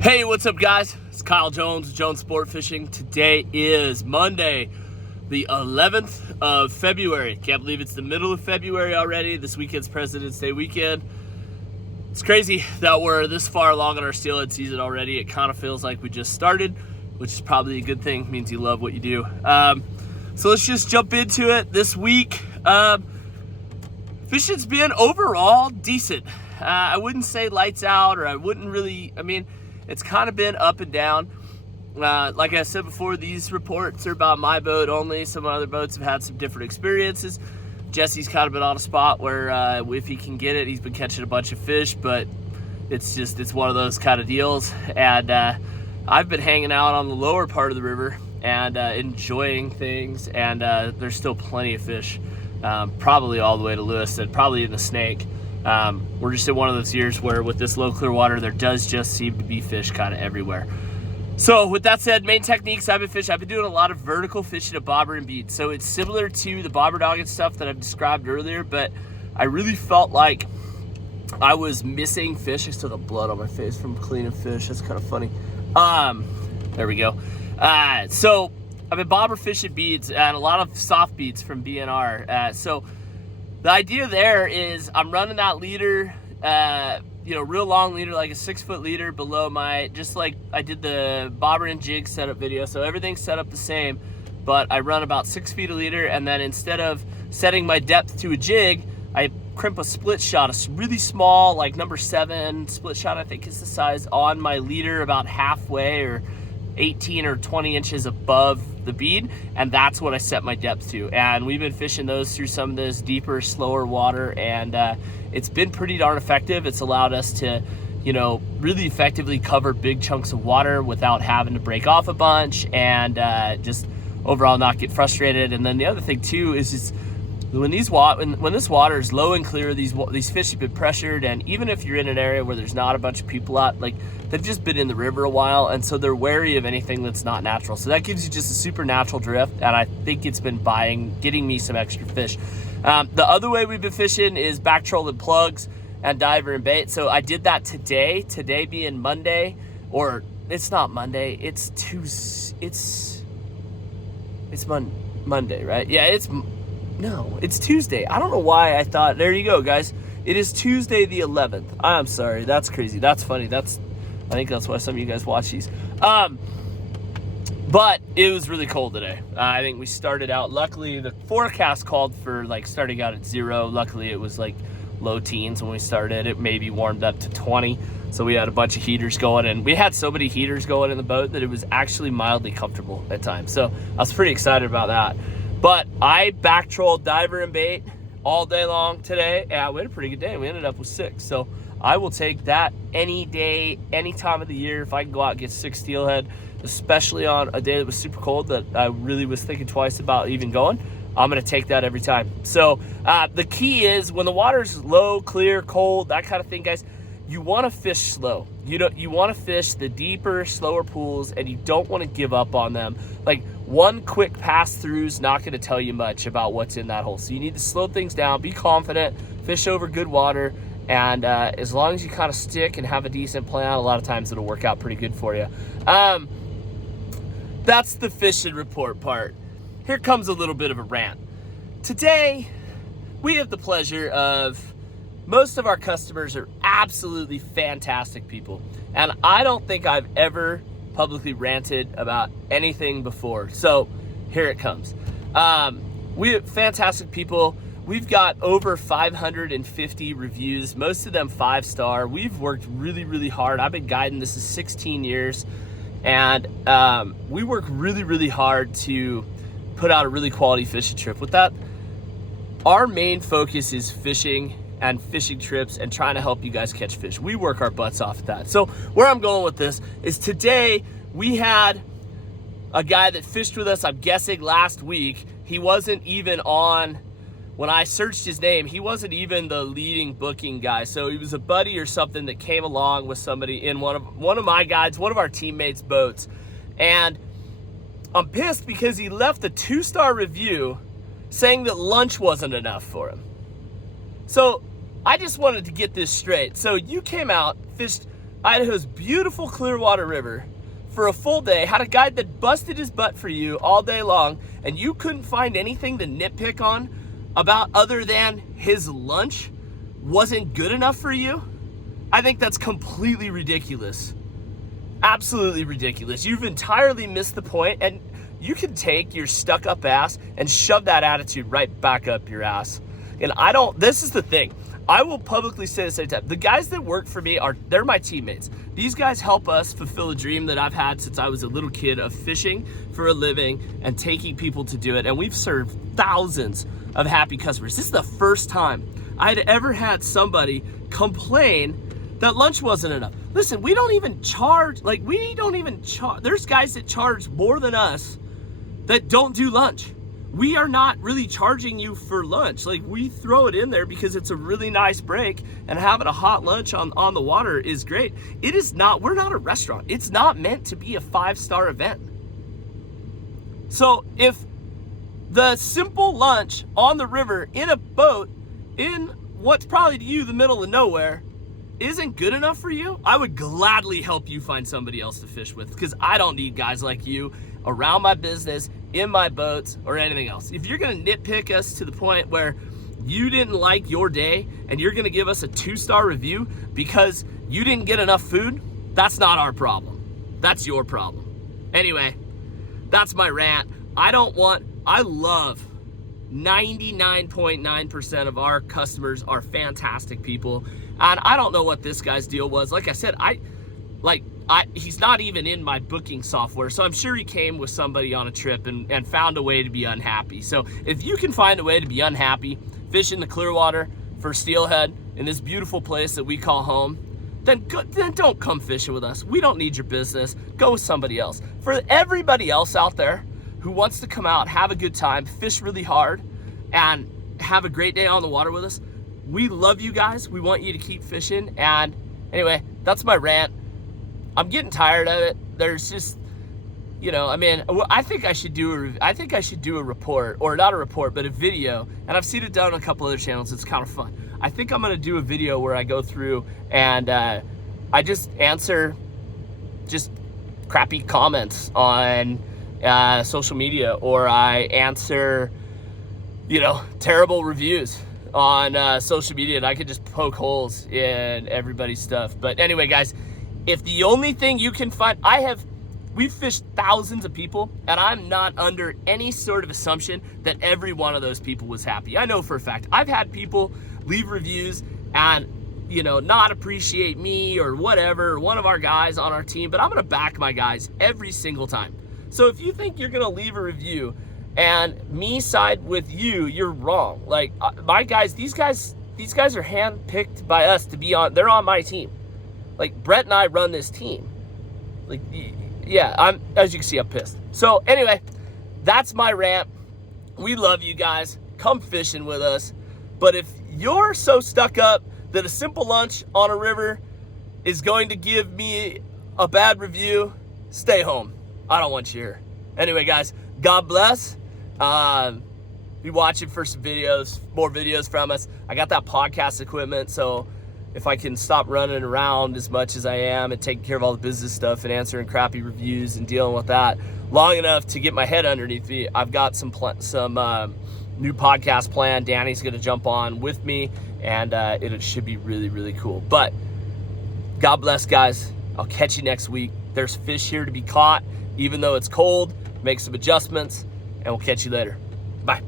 Hey, what's up, guys? It's Kyle Jones with Jones Sport Fishing. Today is Monday, the 11th of February. Can't believe it's the middle of February already. This weekend's President's Day weekend. It's crazy that we're this far along in our steelhead season already. It kind of feels like we just started, which is probably a good thing. It means you love what you do. So let's just jump into it. This week, fishing's been overall decent. I wouldn't say lights out, or it's kind of been up and down. Like I said before, these reports are about my boat only. Some other boats have had some different experiences. Jesse's kind of been on a spot where if he can get it, he's been catching a bunch of fish, but it's one of those kind of deals. And I've been hanging out on the lower part of the river and enjoying things, and there's still plenty of fish, probably all the way to Lewis and probably in the Snake. We're just in one of those years where with this low Clearwater, there does just seem to be fish kind of everywhere. So with that said, main techniques I've been doing a lot of vertical fishing at bobber and bead. So it's similar to the bobber dog and stuff that I've described earlier, but I really felt like I was missing fish. I still got blood on my face from cleaning fish. That's kind of funny. There we go. So I've been bobber fishing beads and a lot of soft beads from BNR. So the idea there is I'm running that leader, real long leader, like a 6-foot leader below just like I did the bobber and jig setup video. So everything's set up the same, but I run about 6 feet a leader, and then instead of setting my depth to a jig, I crimp a split shot, a really small, like number 7 split shot, I think is the size, on my leader about halfway or 18 or 20 inches above the bead, and that's what I set my depth to. And we've been fishing those through some of this deeper, slower water, and it's been pretty darn effective. It's allowed us to, really effectively cover big chunks of water without having to break off a bunch, and just overall not get frustrated. And then the other thing too is when this water is low and clear, these fish have been pressured, and even if you're in an area where there's not a bunch of people out, like, they've just been in the river a while, and so they're wary of anything that's not natural. So that gives you just a super natural drift, and I think it's been getting me some extra fish. The other way we've been fishing is back trolling plugs and diver and bait. So I did that today being Monday, or it's not Monday, it's Tuesday, it's Monday, right? Yeah, it's Tuesday. I don't know why I thought, there you go, guys. It is Tuesday the 11th. I'm sorry, that's crazy. That's funny. I think that's why some of you guys watch these. But it was really cold today. I think we started out, luckily the forecast called for starting out at 0. Luckily it was low teens when we started. It maybe warmed up to 20. So we had a bunch of heaters going, and we had so many heaters going in the boat that it was actually mildly comfortable at times. So I was pretty excited about that. But I back trolled diver and bait all day long today. Yeah, we had a pretty good day. We ended up with 6. So I will take that any day, any time of the year. If I can go out and get 6 steelhead, especially on a day that was super cold that I really was thinking twice about even going, I'm going to take that every time. So the key is when the water's low, clear, cold, that kind of thing, guys, you want to fish slow. You want to fish the deeper, slower pools, and you don't want to give up on them. Like, one quick pass through is not going to tell you much about what's in that hole. So you need to slow things down, be confident, fish over good water, and as long as you kind of stick and have a decent plan, a lot of times it'll work out pretty good for you. That's the fishing report part. Here comes a little bit of a rant. Today, we have the pleasure of, most of our customers are absolutely fantastic people, and I don't think I've ever publicly ranted about anything before. So here it comes. We have fantastic people. We've got over 550 reviews, most of them 5-star. We've worked really, really hard. I've been guiding this is 16 years, and we work really, really hard to put out a really quality fishing trip. With that, our main focus is fishing and fishing trips and trying to help you guys catch fish. We work our butts off at that. So where I'm going with this is today we had a guy that fished with us, I'm guessing last week. He wasn't even on, when I searched his name, he wasn't even the leading booking guy. So he was a buddy or something that came along with somebody in one of my guides, one of our teammates' boats. And I'm pissed because he left a 2-star review saying that lunch wasn't enough for him. So I just wanted to get this straight. So you came out, fished Idaho's beautiful Clearwater River for a full day, had a guide that busted his butt for you all day long, and you couldn't find anything to nitpick on about other than his lunch wasn't good enough for you? I think that's completely ridiculous. Absolutely ridiculous. You've entirely missed the point, and you can take your stuck up ass and shove that attitude right back up your ass. And this is the thing. I will publicly say this every time. The guys that work for me they're my teammates. These guys help us fulfill a dream that I've had since I was a little kid of fishing for a living and taking people to do it. And we've served thousands of happy customers. This is the first time I had ever had somebody complain that lunch wasn't enough. Listen, we don't even charge, there's guys that charge more than us that don't do lunch. We are not really charging you for lunch. Like, we throw it in there because it's a really nice break, and having a hot lunch on the water is great. We're not a restaurant. It's not meant to be a 5-star event. So if the simple lunch on the river in a boat in what's probably to you the middle of nowhere isn't good enough for you, I would gladly help you find somebody else to fish with, because I don't need guys like you around my business, in my boats, or anything else. If you're gonna nitpick us to the point where you didn't like your day and you're gonna give us a 2-star review because you didn't get enough food, that's not our problem. That's your problem. Anyway, that's my rant. I love 99.9% of our customers are fantastic people. And I don't know what this guy's deal was. Like I said, he's not even in my booking software, so I'm sure he came with somebody on a trip and found a way to be unhappy. So if you can find a way to be unhappy fishing the Clearwater for steelhead in this beautiful place that we call home, then don't come fishing with us. We don't need your business. Go with somebody else. For everybody else out there who wants to come out, have a good time, fish really hard, and have a great day on the water with us, we love you guys. We want you to keep fishing. And anyway, that's my rant. I'm getting tired of it. There's just, I think I should do a report, or not a report, but a video. And I've seen it done on a couple other channels. It's kind of fun. I think I'm going to do a video where I go through and I just answer just crappy comments on social media, or I answer, terrible reviews on social media, and I could just poke holes in everybody's stuff. But anyway, guys, if the only thing you can find, we've fished thousands of people, and I'm not under any sort of assumption that every one of those people was happy. I know for a fact I've had people leave reviews and not appreciate me or whatever, or one of our guys on our team, but I'm gonna back my guys every single time. So if you think you're gonna leave a review and me side with you, you're wrong. Like, my guys, these guys are handpicked by us to be they're on my team. Like, Brett and I run this team. Like, yeah, as you can see, I'm pissed. So anyway, that's my rant. We love you guys. Come fishing with us. But if you're so stuck up that a simple lunch on a river is going to give me a bad review, stay home. I don't want you here. Anyway, guys, God bless. Be watching for some videos, more videos from us. I got that podcast equipment, so if I can stop running around as much as I am and taking care of all the business stuff and answering crappy reviews and dealing with that long enough to get my head underneath me, I've got some new podcast plan. Danny's going to jump on with me, and it should be really, really cool. But God bless, guys. I'll catch you next week. There's fish here to be caught, even though it's cold. Make some adjustments, and we'll catch you later. Bye.